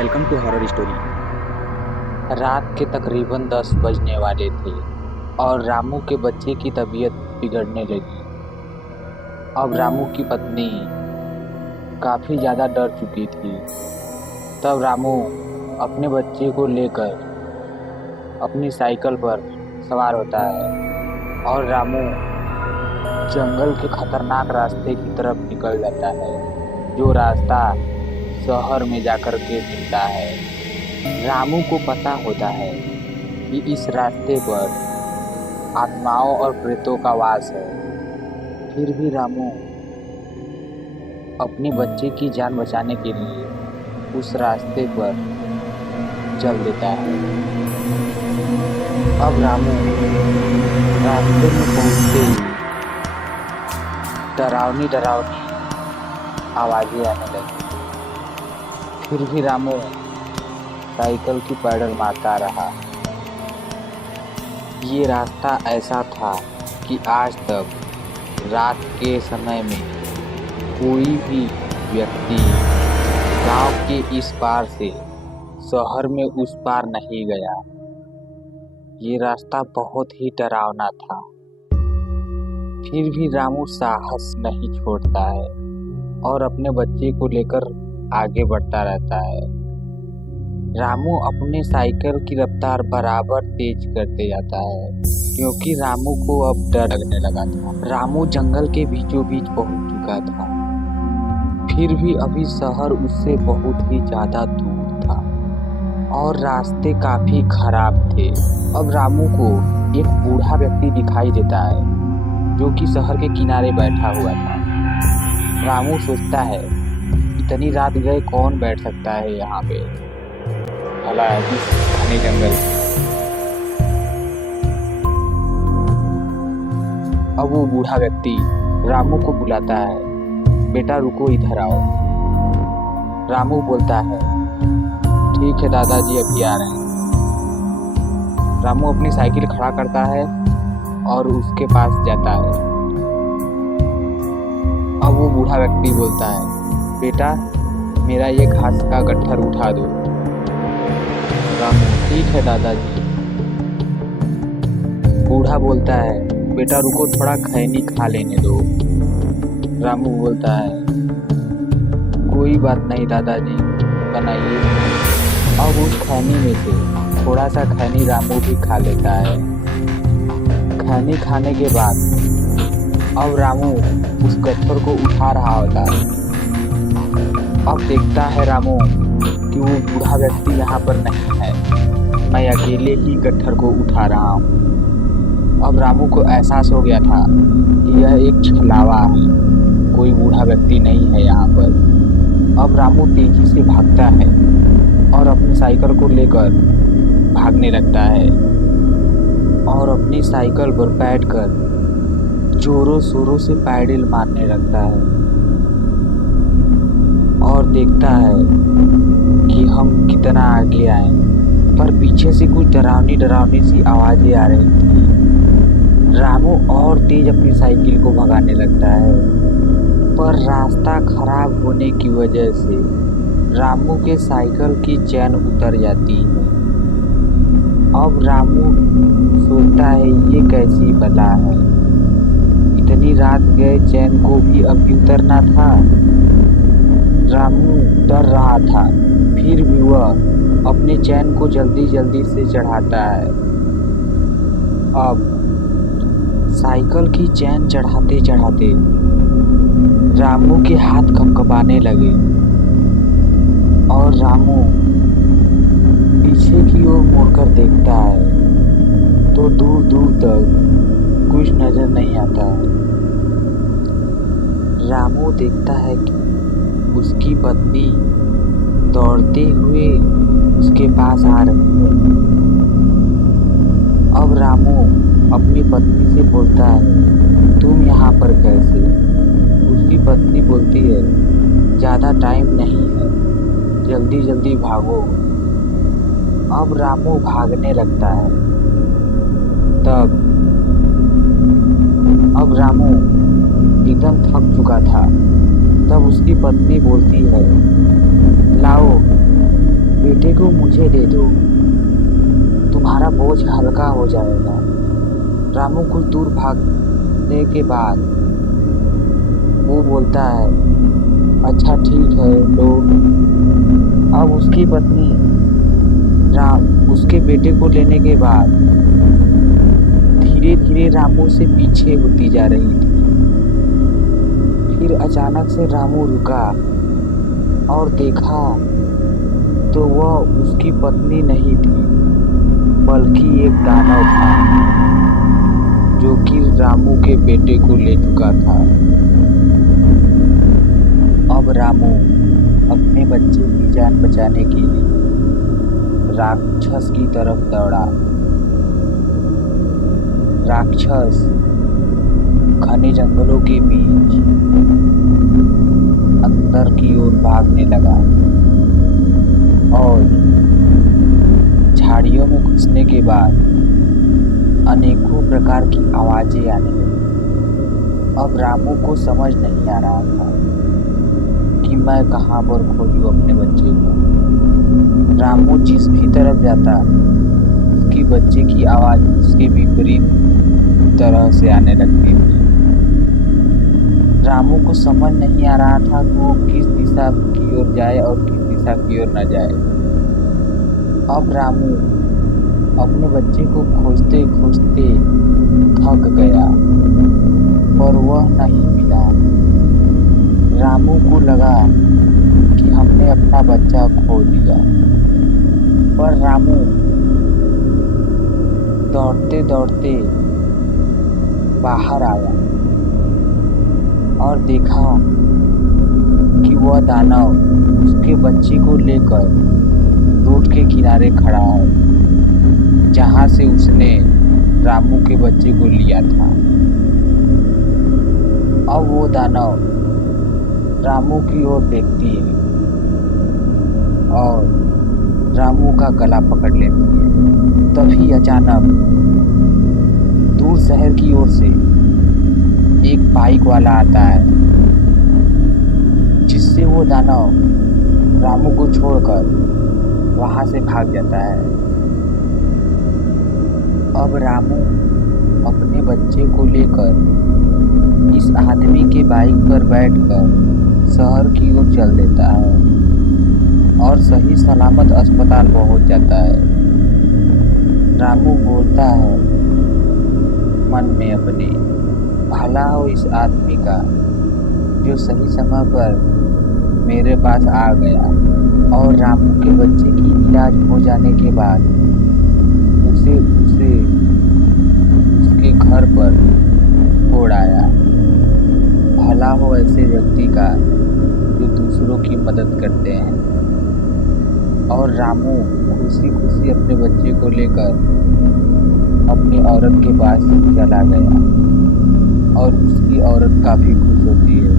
Welcome to horror story. रात के तकरीबन 10 बजने वाले थे और रामू के बच्चे की तबीयत बिगड़ने लगी। अब रामू की पत्नी काफ़ी ज़्यादा डर चुकी थी। तब रामू अपने बच्चे को लेकर अपनी साइकिल पर सवार होता है और रामू जंगल के खतरनाक रास्ते की तरफ निकल जाता है, जो रास्ता शहर में जाकर के मिलता है। रामू को पता होता है कि इस रास्ते पर आत्माओं और प्रेतों का वास है। फिर भी रामू अपने बच्चे की जान बचाने के लिए उस रास्ते पर चल देता है। अब रामू रास्ते में पहुंचते ही डरावनी डरावनी आवाजें आने लगी। फिर भी रामू साइकिल की पैडल मारता रहा। ये रास्ता ऐसा था कि आज तक रात के समय में कोई भी व्यक्ति गांव के इस पार से शहर में उस पार नहीं गया। ये रास्ता बहुत ही डरावना था। फिर भी रामू साहस नहीं छोड़ता है और अपने बच्चे को लेकर आगे बढ़ता रहता है। रामू अपने साइकिल की रफ्तार बराबर तेज करते जाता है, क्योंकि रामू को अब डर लगने लगा था। रामू जंगल के बीचों बीच पहुंच चुका था। फिर भी अभी शहर उससे बहुत ही ज्यादा दूर था और रास्ते काफी खराब थे। अब रामू को एक बूढ़ा व्यक्ति दिखाई देता है, जो कि शहर के किनारे बैठा हुआ था। रामू सोचता है, इतनी रात गए कौन बैठ सकता है यहाँ पे, भला इस घने जंगल। अब वो बूढ़ा व्यक्ति रामू को बुलाता है, बेटा रुको, इधर आओ। रामू बोलता है, ठीक है दादाजी, अभी आ रहे हैं। रामू अपनी साइकिल खड़ा करता है और उसके पास जाता है। अब वो बूढ़ा व्यक्ति बोलता है, बेटा मेरा ये घास का गट्ठर उठा दो। रामू, ठीक है दादाजी। बूढ़ा बोलता है, बेटा रुको, थोड़ा खैनी खा लेने दो। रामू बोलता है, कोई बात नहीं दादाजी, बनाइए। अब उस खैनी में से थोड़ा सा खैनी रामू भी खा लेता है। खैनी खाने के बाद अब रामू उस गट्ठर को उठा रहा होता है। अब देखता है रामू कि वो बूढ़ा व्यक्ति यहाँ पर नहीं है, मैं अकेले ही गट्ठर को उठा रहा हूँ। अब रामू को एहसास हो गया था कि यह एक छलावा है, कोई बूढ़ा व्यक्ति नहीं है यहाँ पर। अब रामू तेजी से भागता है और अपनी साइकिल को लेकर भागने लगता है और अपनी साइकिल पर बैठकर जोरों शोरों से पैडल मारने लगता है और देखता है कि हम कितना आगे आए। पर पीछे से कुछ डरावनी डरावनी सी आवाजें आ रही थी। रामू और तेज अपनी साइकिल को भगाने लगता है, पर रास्ता खराब होने की वजह से रामू के साइकिल की चैन उतर जाती है। अब रामू सोचता है, ये कैसी बला है, इतनी रात गए चैन को भी अभी उतरना था। रामू डर रहा था, फिर भी वह अपने चैन को जल्दी जल्दी से चढ़ाता है। अब साइकिल की चैन चढ़ाते चढ़ाते रामू के हाथ कंपकपाने लगे और रामू पीछे की ओर मुड़कर देखता है तो दूर दूर तक कुछ नजर नहीं आता। रामू देखता है कि उसकी पत्नी दौड़ते हुए उसके पास आ रही है। अब रामू अपनी पत्नी से बोलता है, तुम यहाँ पर कैसे? उसकी पत्नी बोलती है, ज़्यादा टाइम नहीं है, जल्दी जल्दी भागो। अब रामू भागने लगता है। अब रामू एकदम थक चुका था। तब उसकी पत्नी बोलती है, लाओ को मुझे दे दो, तुम्हारा बोझ हल्का हो जाएगा। रामू कुछ दूर भागने के बाद वो बोलता है, अच्छा ठीक है लो। अब उसकी पत्नी राम उसके बेटे को लेने के बाद धीरे धीरे रामू से पीछे होती जा रही थी। फिर अचानक से रामू रुका और देखा तो वह उसकी पत्नी नहीं थी, बल्कि एक दानव था जो कि रामू के बेटे को ले चुका था। अब रामू अपने बच्चे की जान बचाने के लिए राक्षस की तरफ दौड़ा। राक्षस घने जंगलों के बीच अंदर की ओर भागने लगा और झाड़ियों में घुसने के बाद अनेकों प्रकार की आवाजें आने लगी। अब रामू को समझ नहीं आ रहा था कि मैं कहाँ पर खोजूं अपने बच्चे को। रामू जिस भी तरफ जाता उसकी बच्चे की आवाज उसके विपरीत तरह से आने लगती थी। रामू को समझ नहीं आ रहा था कि वो किस दिशा की ओर जाए और किस दिशा की ओर न जाए। अब रामू अपने बच्चे को खोजते खोजते थक गया, पर वह नहीं मिला। रामू को लगा कि हमने अपना बच्चा खो दिया, पर रामू दौड़ते दौड़ते बाहर आया और देखा कि वह दानव उसके बच्चे को लेकर रोड के किनारे खड़ा है, जहां से उसने रामू के बच्चे को लिया था। अब वो दानव रामू की ओर देखती है और रामू का गला पकड़ लेती है। तभी अचानक दूर शहर की ओर से एक बाइक वाला आता है, जिससे वो दानव रामू को छोड़कर वहां से भाग जाता है। अब रामू अपने बच्चे को लेकर इस आदमी के बाइक पर बैठकर शहर की ओर चल देता है और सही सलामत अस्पताल पहुंच जाता है। रामू बोलता है मन में अपने, भला हो इस आदमी का जो सही समय पर मेरे पास आ गया और रामू के बच्चे की इलाज हो जाने के बाद उसे उसके घर पर छोड़ आया। भला हो ऐसे व्यक्ति का जो दूसरों की मदद करते हैं। और रामू खुशी खुशी अपने बच्चे को लेकर अपनी औरत के पास चला गया और उसकी औरत काफ़ी खुश होती है।